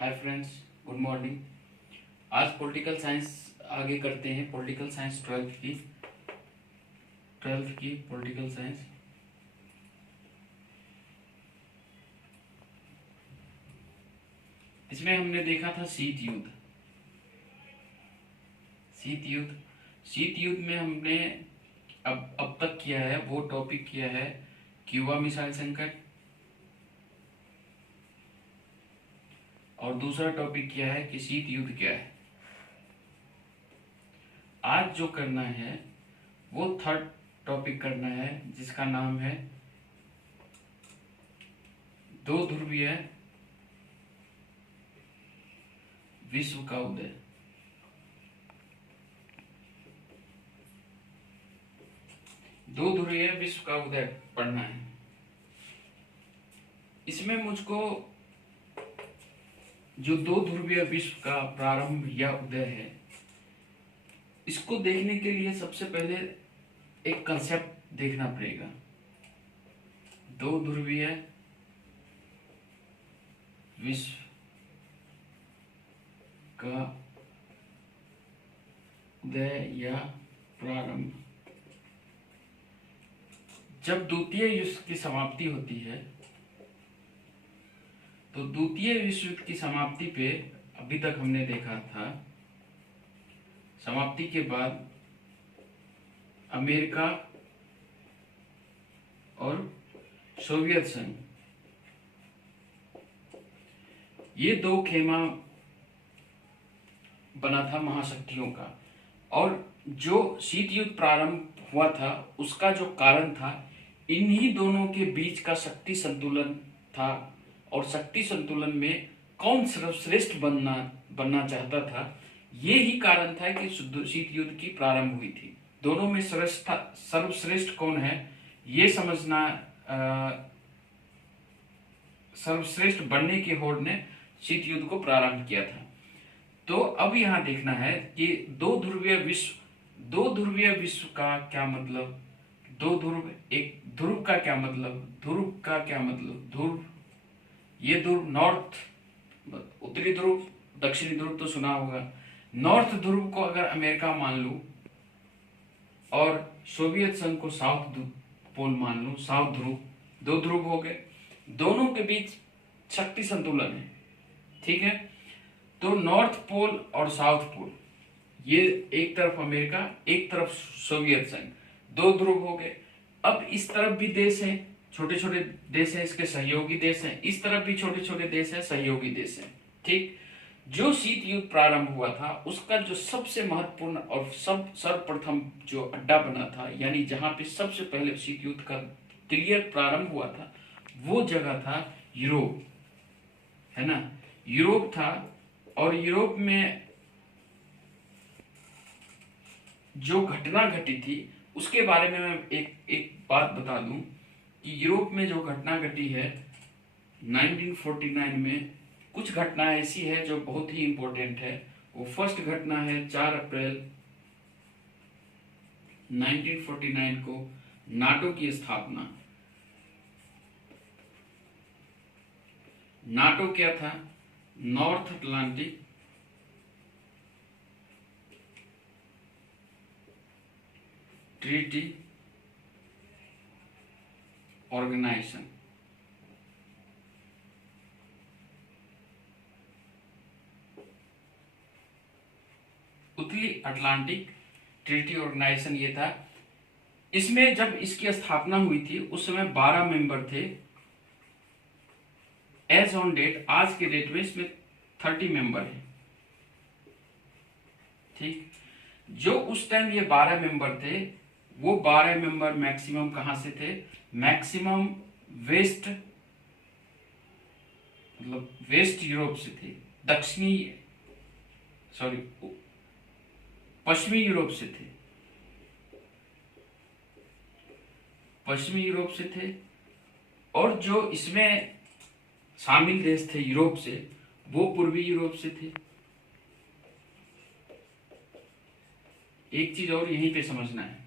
Hi friends, good morning. आज political science आगे करते हैं। पॉलिटिकल साइंस ट्वेल्थ की पॉलिटिकल साइंस। इसमें हमने देखा था शीत युद्ध। शीत युद्ध में हमने अब तक किया है वो टॉपिक किया है क्यूबा मिसाइल संकट, और दूसरा टॉपिक किया है कि शीत युद्ध क्या है। आज जो करना है वो थर्ड टॉपिक करना है, जिसका नाम है दो ध्रुवीय विश्व का उदय। दो ध्रुवीय विश्व का उदय पढ़ना है। इसमें मुझको जो दो ध्रुवीय विश्व का प्रारंभ या उदय है, इसको देखने के लिए सबसे पहले एक कंसेप्ट देखना पड़ेगा। दो ध्रुवीय विश्व का उदय या प्रारंभ। जब द्वितीय विश्व की समाप्ति होती है, तो द्वितीय विश्व युद्ध की समाप्ति पे अभी तक हमने देखा था, समाप्ति के बाद अमेरिका और सोवियत संघ, ये दो खेमा बना था महाशक्तियों का। और जो शीत युद्ध प्रारंभ हुआ था उसका जो कारण था, इन्हीं दोनों के बीच का शक्ति संतुलन था। और शक्ति संतुलन में कौन सर्वश्रेष्ठ बनना चाहता था, ये ही कारण था कि शीत युद्ध की प्रारंभ हुई थी। दोनों में सर्वश्रेष्ठ कौन है ये समझना, सर्वश्रेष्ठ बनने की होड़ ने शीत युद्ध को प्रारंभ किया था। तो अब यहाँ देखना है कि दो ध्रुवीय विश्व का क्या मतलब। दो ध्रुव, एक ध्रुव का क्या मतलब, ध्रुव, ये ध्रुव नॉर्थ, उत्तरी ध्रुव, दक्षिणी ध्रुव तो सुना होगा। नॉर्थ ध्रुव को अगर अमेरिका मान लूं और सोवियत संघ को साउथ पोल मान लूं, साउथ ध्रुव, दो ध्रुव हो गए। दोनों के बीच शक्ति संतुलन है, ठीक है। तो नॉर्थ पोल और साउथ पोल, ये एक तरफ अमेरिका, एक तरफ सोवियत संघ, दो ध्रुव हो गए। अब इस तरफ भी देश हैं, छोटे छोटे देश हैं, इसके सहयोगी देश हैं। इस तरफ भी छोटे छोटे देश हैं, सहयोगी देश हैं, ठीक। जो शीत युद्ध प्रारंभ हुआ था, उसका जो सबसे महत्वपूर्ण और सर्वप्रथम जो अड्डा बना था, यानी जहां पे सबसे पहले शीत युद्ध का क्लियर प्रारंभ हुआ था, वो जगह था यूरोप, है ना। यूरोप था। और यूरोप में जो घटना घटी थी उसके बारे में मैं एक बात बता दूं कि यूरोप में जो घटना घटी है 1949 में, कुछ घटना ऐसी है जो बहुत ही इंपॉर्टेंट है। वो फर्स्ट घटना है 4 अप्रैल 1949 को नाटो की स्थापना। नाटो क्या था? North Atlantic Treaty Organisation. उत्तरी अटलांटिक ट्रीटी ऑर्गेनाइजेशन ये था। इसमें जब इसकी स्थापना हुई थी उस समय 12 मेंबर थे। एज ऑन डेट, आज के डेट में इसमें 30 मेंबर है, ठीक। जो उस टाइम ये 12 मेंबर थे, वो 12 मेंबर मैक्सिमम कहां से थे? मैक्सिमम वेस्ट, मतलब वेस्ट यूरोप से थे, पश्चिमी यूरोप से थे, पश्चिमी यूरोप से थे। और जो इसमें शामिल देश थे यूरोप से, वो पूर्वी यूरोप से थे। एक चीज और यहीं पे समझना है,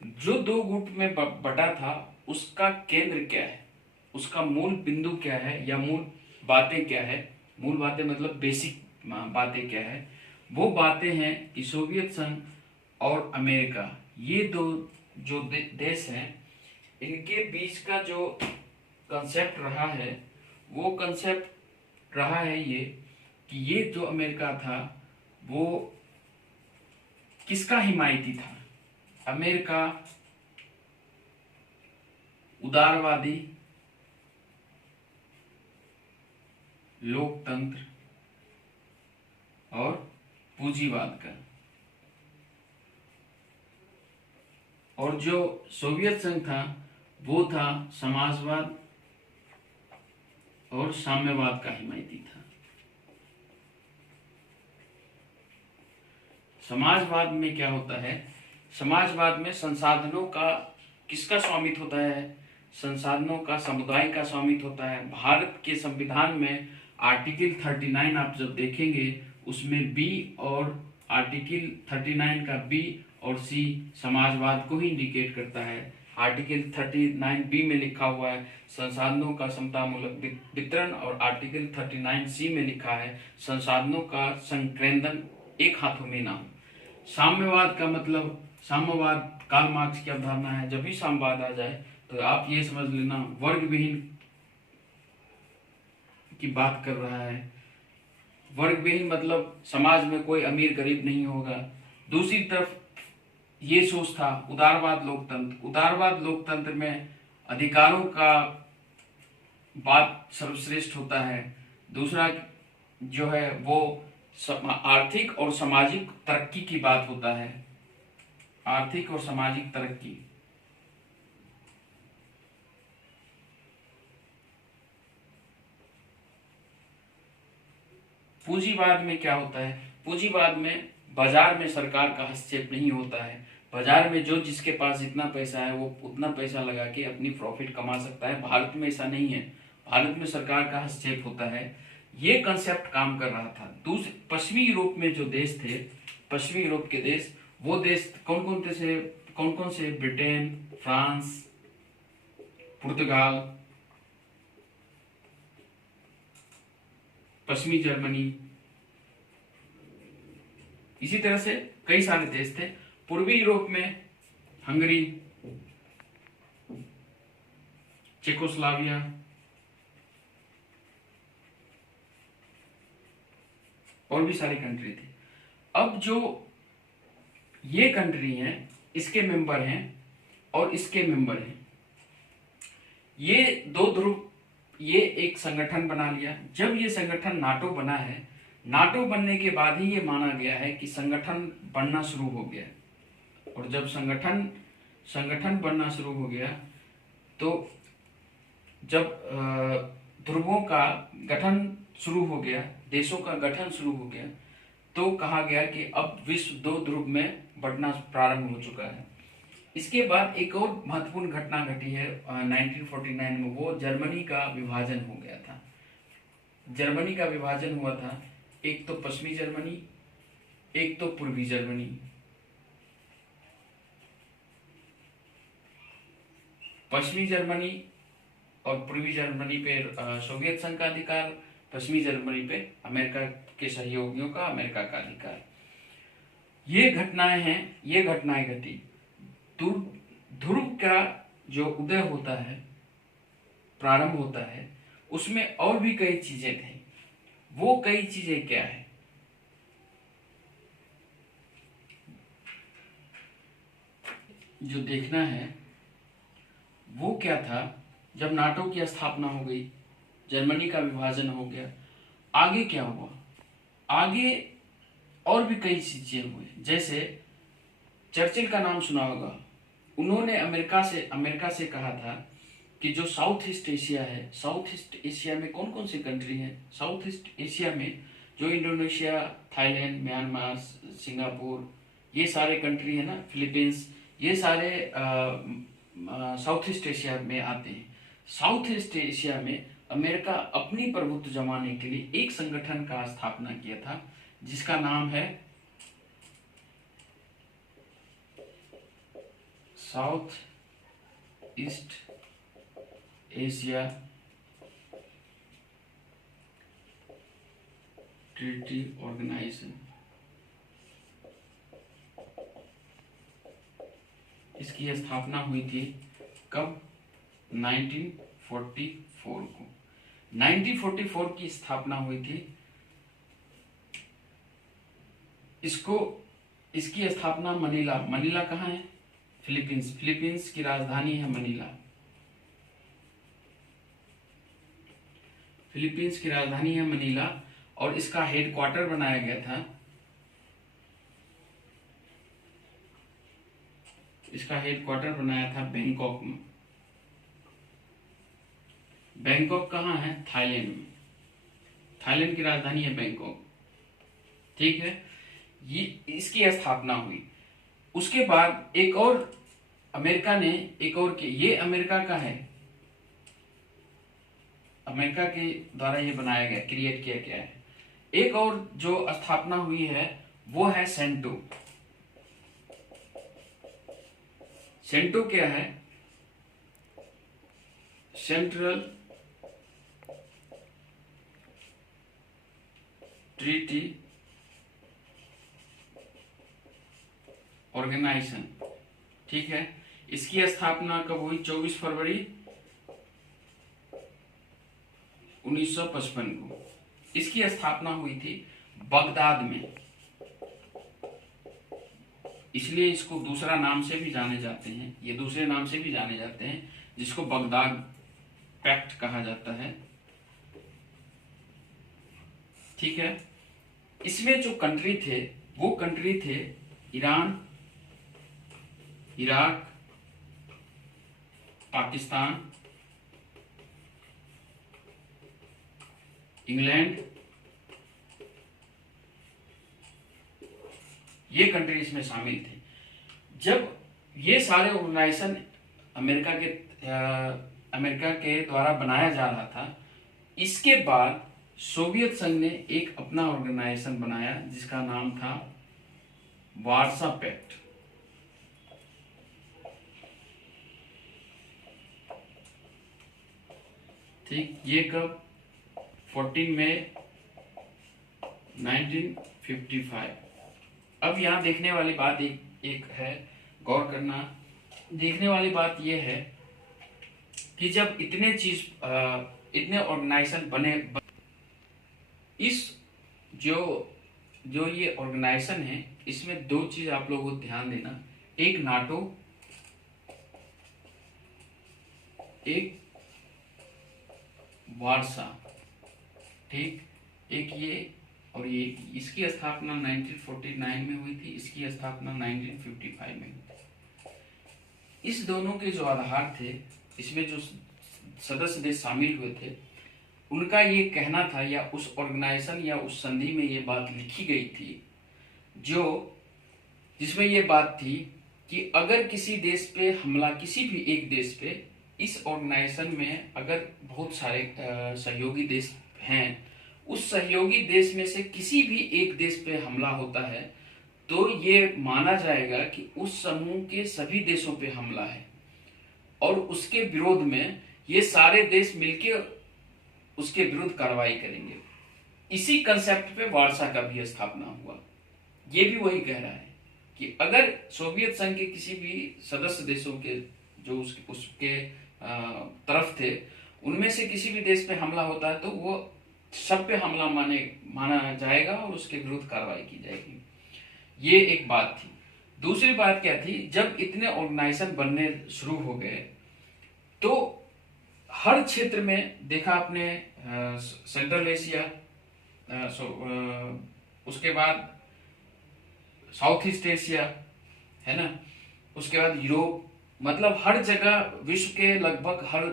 जो दो गुट में बटा था उसका केंद्र क्या है, उसका मूल बिंदु क्या है या मूल बातें क्या है, मूल बातें मतलब बेसिक बातें क्या है, वो बातें हैं कि सोवियत संघ और अमेरिका, ये दो जो देश हैं, इनके बीच का जो कंसेप्ट रहा है, वो कंसेप्ट रहा है ये कि ये जो अमेरिका था वो किसका हिमायती था। अमेरिका उदारवादी, लोकतंत्र और पूंजीवाद का, और जो सोवियत संघ था वो था समाजवाद और साम्यवाद का हिमायती था। समाजवाद में क्या होता है, समाजवाद में संसाधनों का किसका स्वामित्व होता है, संसाधनों का समुदाय का स्वामित्व होता है। भारत के संविधान में आर्टिकल 39 आप जब देखेंगे उसमें बी और आर्टिकल 39 का बी और सी समाजवाद को ही इंडिकेट करता है। आर्टिकल 39 बी में लिखा हुआ है संसाधनों का समतामूलक वितरण, और आर्टिकल 39 सी में लिखा है संसाधनों का संकेंद्रण एक हाथों में ना हो। साम्यवाद का मतलब, साम्यवाद कार्ल मार्क्स की अवधारणा है। जब भी साम्यवाद आ जाए तो आप ये समझ लेना वर्ग विहीन की बात कर रहा है। वर्ग विहीन मतलब समाज में कोई अमीर गरीब नहीं होगा। दूसरी तरफ ये सोच था उदारवाद लोकतंत्र, उदारवाद लोकतंत्र में अधिकारों का बात सर्वश्रेष्ठ होता है। दूसरा जो है वो आर्थिक और सामाजिक तरक्की की बात होता है, आर्थिक और सामाजिक तरक्की। पूंजीवाद में क्या होता है, पूंजीवाद में बाजार में सरकार का हस्तक्षेप नहीं होता है। बाजार में जो जिसके पास जितना पैसा है वो उतना पैसा लगा के अपनी प्रॉफिट कमा सकता है। भारत में ऐसा नहीं है, भारत में सरकार का हस्तक्षेप होता है। ये कंसेप्ट काम कर रहा था। दूसरे पश्चिमी यूरोप में जो देश थे, पश्चिमी यूरोप के देश, वो देश कौन कौन से, ब्रिटेन, फ्रांस, पुर्तगाल, पश्चिमी जर्मनी, इसी तरह से कई सारे देश थे। पूर्वी यूरोप में हंगरी, चेकोस्लोवाकिया, और भी सारी कंट्री थी। अब जो ये कंट्री हैं इसके मेंबर हैं और इसके मेंबर हैं, ये दो ध्रुव, ये एक संगठन बना लिया। जब ये संगठन नाटो बना है, नाटो बनने के बाद ही ये माना गया है कि संगठन बनना शुरू हो गया। और जब संगठन बनना शुरू हो गया तो जब ध्रुवों का गठन शुरू हो गया, देशों का गठन शुरू हो गया, तो कहा गया कि अब विश्व दो ध्रुव में बढ़ना प्रारंभ हो चुका है। इसके बाद एक और महत्वपूर्ण घटना घटी है 1949 में, वो जर्मनी का विभाजन हो गया था। जर्मनी का विभाजन हुआ था, एक तो पश्चिमी जर्मनी, एक तो पूर्वी जर्मनी। पश्चिमी जर्मनी और पूर्वी जर्मनी पे सोवियत संघ का अधिकार, पश्चिमी जर्मनी पे अमेरिका के सहयोगियों का, अमेरिका का अधिकार। ये घटनाएं हैं, ये घटनाएं घटी। ध्रुव का जो उदय होता है, प्रारंभ होता है, उसमें और भी कई चीजें थी। वो कई चीजें क्या है, जो देखना है वो क्या था। जब नाटो की स्थापना हो गई, जर्मनी का विभाजन हो गया, आगे क्या हुआ, आगे और भी कई चीजें हुई। जैसे चर्चिल का नाम सुना होगा, उन्होंने अमेरिका से कहा था कि जो साउथ ईस्ट एशिया है, साउथ ईस्ट एशिया में कौन कौन सी कंट्री हैं, साउथ ईस्ट एशिया में जो इंडोनेशिया, थाईलैंड, म्यांमार, सिंगापुर, ये सारे कंट्री है ना, फिलीपींस, ये सारे साउथ ईस्ट एशिया में आते हैं। साउथ ईस्ट एशिया में अमेरिका अपनी प्रभुत्व जमाने के लिए एक संगठन का स्थापना किया था जिसका नाम है South East Asia Treaty Organisation, इसकी स्थापना हुई थी कब? 1944 को। 1944 की स्थापना हुई थी। इसकी स्थापना मनीला कहाँ है? फिलीपींस की राजधानी है मनीला। फिलीपींस की राजधानी है मनीला और इसका हेडक्वार्टर बनाया गया था, इसका हेडक्वार्टर बनाया था बैंकॉक में। बैंकॉक कहाँ है? थाईलैंड में। थाईलैंड की राजधानी है बैंकॉक, ठीक है। ये इसकी स्थापना हुई। उसके बाद एक और अमेरिका ने ये अमेरिका का है, अमेरिका के द्वारा ये बनाया गया, क्रिएट किया गया है। एक और जो स्थापना हुई है वो है सेंटो। सेंटो क्या है? सेंट्रल ट्रीटी ऑर्गेनाइजेशन, ठीक है। इसकी स्थापना कब हुई? 24 फरवरी 1955 को। इसकी स्थापना हुई थी बगदाद में, इसलिए इसको दूसरा नाम से भी जाने जाते हैं, ये दूसरे नाम से भी जाने जाते हैं, जिसको बगदाद पैक्ट कहा जाता है, ठीक है। इसमें जो कंट्री थे वो कंट्री थे ईरान, इराक, पाकिस्तान, इंग्लैंड, ये कंट्री इसमें शामिल थे। जब ये सारे ऑर्गेनाइजेशन अमेरिका के द्वारा बनाया जा रहा था, इसके बाद सोवियत संघ ने एक अपना ऑर्गेनाइजेशन बनाया जिसका नाम था वार्सा पैक्ट। ठीक, ये कब? 14 मई 1955। अब यहाँ देखने वाली बात एक है, गौर करना, देखने वाली बात यह है कि जब इतने ऑर्गेनाइजेशन बने, इस जो ये ऑर्गेनाइजेशन है, इसमें दो चीज आप लोगों को ध्यान देना, एक नाटो, एक वार्सा, ठीक, एक ये और ये। इसकी स्थापना 1949 में हुई थी, इसकी स्थापना 1955 में हुई थी। इस दोनों के जो आधार थे, इसमें जो सदस्य देश शामिल हुए थे, उनका ये कहना था, या उस ऑर्गेनाइजेशन या उस संधि में ये बात लिखी गई थी, जिसमें ये बात थी कि अगर किसी देश पे हमला, किसी भी एक देश पे, इस ऑर्गेनाइजेशन में अगर बहुत सारे सहयोगी देश हैं, उस सहयोगी देश में से किसी भी एक देश पे हमला होता है तो ये माना जाएगा कि उस समूह के सभी देशों पे हमला है और उसके विरोध में ये सारे देश मिलकर उसके विरुद्ध कार्रवाई करेंगे। इसी कंसेप्ट पे वार्सा का भी स्थापना हुआ। ये भी वही कह रहा है कि अगर सोवियत संघ के किसी भी सदस्य देशों के जो उसके तरफ थे, उनमें से किसी भी देश पे हमला होता है तो वो सब पे हमला माना जाएगा और उसके विरुद्ध कार्रवाई की जाएगी। ये एक बात थी। दूसरी बात क्या थी, जब इतने ऑर्गेनाइजेशन बनने शुरू हो गए तो हर क्षेत्र में देखा आपने, सेंट्रल एशिया, उसके बाद साउथ ईस्ट एशिया, है ना, उसके बाद यूरोप, मतलब हर जगह विश्व के लगभग हर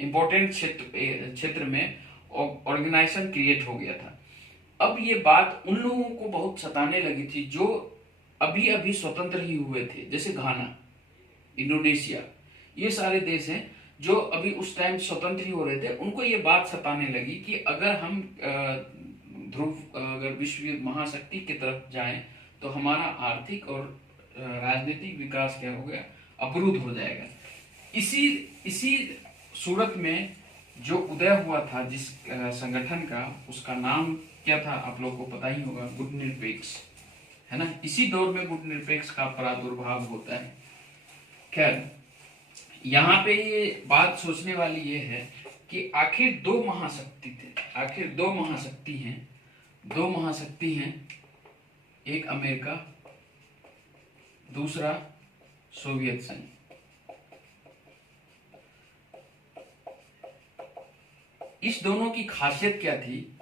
इंपॉर्टेंट क्षेत्र में ऑर्गेनाइजेशन क्रिएट हो गया था। अब ये बात उन लोगों को बहुत सताने लगी थी जो अभी अभी स्वतंत्र ही हुए थे, जैसे घाना, इंडोनेशिया, ये सारे देश हैं जो अभी उस टाइम स्वतंत्र ही हो रहे थे। उनको ये बात सताने लगी कि अगर हम अगर विश्व महाशक्ति की तरफ जाएं तो हमारा आर्थिक और राजनीतिक विकास क्या हो गया, अवरुद्ध हो जाएगा। इसी सूरत में जो उदय हुआ था जिस संगठन का, उसका नाम क्या था आप लोगों को पता ही होगा, गुटनिरपेक्ष, है ना। इसी दौर में गुटनिरपेक्ष का प्रादुर्भाव होता है। खैर, यहाँ पे ये बात सोचने वाली ये है कि आखिर दो महाशक्ति थे, आखिर दो महाशक्ति हैं, दो महाशक्ति हैं, एक अमेरिका, दूसरा सोवियत संघ। इस दोनों की खासियत क्या थी?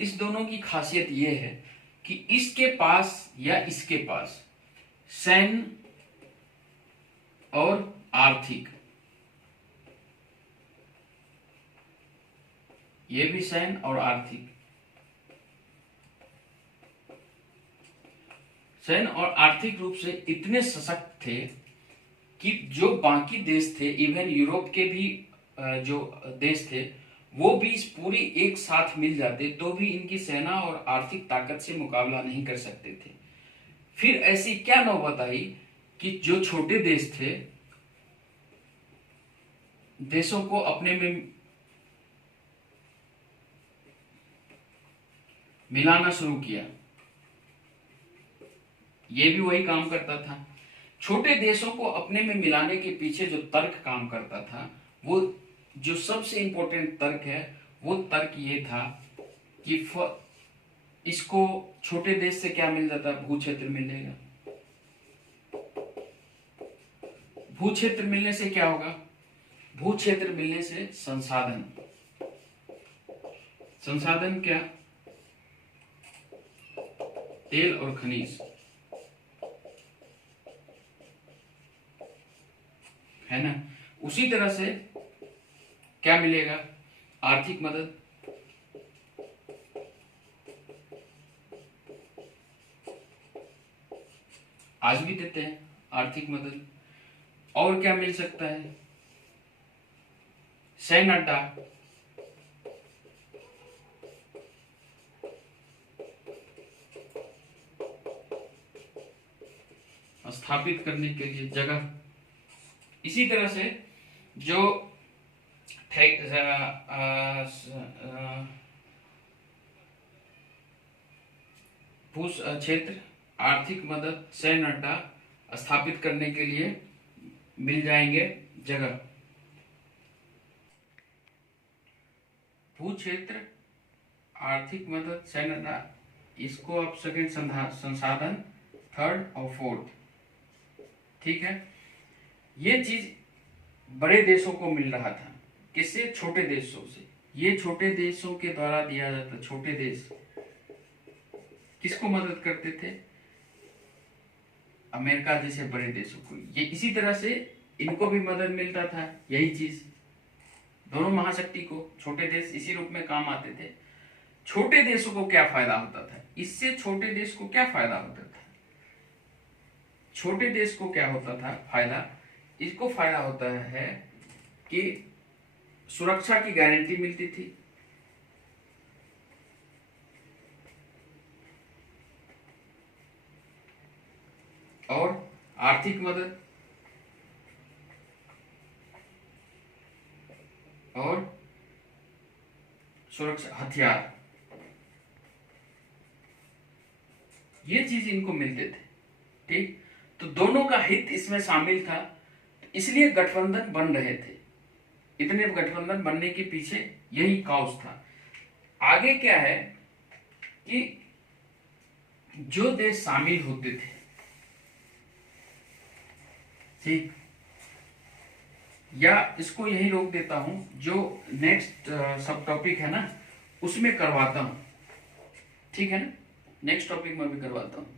इस दोनों की खासियत यह है कि इसके पास या इसके पास सैन्य और आर्थिक, ये भी सैन्य और आर्थिक, सैन्य और आर्थिक रूप से इतने सशक्त थे कि जो बाकी देश थे, इवन यूरोप के भी जो देश थे, वो भी इस पूरी एक साथ मिल जाते तो भी इनकी सेना और आर्थिक ताकत से मुकाबला नहीं कर सकते थे। फिर ऐसी क्या नौबत आई कि जो छोटे देश थे, देशों को अपने में मिलाना शुरू किया। ये भी वही काम करता था। छोटे देशों को अपने में मिलाने के पीछे जो तर्क काम करता था, वो जो सबसे इंपॉर्टेंट तर्क है, वो तर्क ये था कि इसको छोटे देश से क्या मिल जाता, भू क्षेत्र मिलेगा। भू क्षेत्र मिलने से क्या होगा? भू क्षेत्र मिलने से संसाधन, संसाधन क्या? तेल और खनिज, है ना। उसी तरह से क्या मिलेगा? आर्थिक मदद, आज भी देते हैं आर्थिक मदद। और क्या मिल सकता है? सैन्य अड्डा, स्थापित करने के लिए जगह। इसी तरह से जो भू क्षेत्र, आर्थिक मदद, सैन्य अड्डा स्थापित करने के लिए मिल जाएंगे जगह। भू क्षेत्र, आर्थिक मदद, सैन्य अड्डा, इसको आप सेकंड संसाधन, थर्ड और फोर्थ, ठीक है। ये चीज बड़े देशों को मिल रहा था, किससे? छोटे देशों से। ये छोटे देशों के द्वारा दिया जाता। छोटे देश किसको मदद करते थे? अमेरिका जैसे बड़े देशों को। ये इसी तरह से इनको भी मदद मिलता था, यही चीज। दोनों महाशक्ति को छोटे देश इसी रूप में काम आते थे। छोटे देशों को क्या फायदा होता था इससे? छोटे देश को क्या फायदा होता था? छोटे देश को क्या होता था फायदा? इसको फायदा होता है कि सुरक्षा की गारंटी मिलती थी, और आर्थिक मदद, और सुरक्षा, हथियार, ये चीज इनको मिलते थे, ठीक। तो दोनों का हित इसमें शामिल था, इसलिए गठबंधन बन रहे थे। इतने गठबंधन बनने के पीछे यही कॉज था। आगे क्या है कि जो देश शामिल होते थे, ठीक, या इसको यही रोक देता हूं, जो नेक्स्ट सब टॉपिक है ना, उसमें करवाता हूं, ठीक है ना। नेक्स्ट टॉपिक में भी करवाता हूं।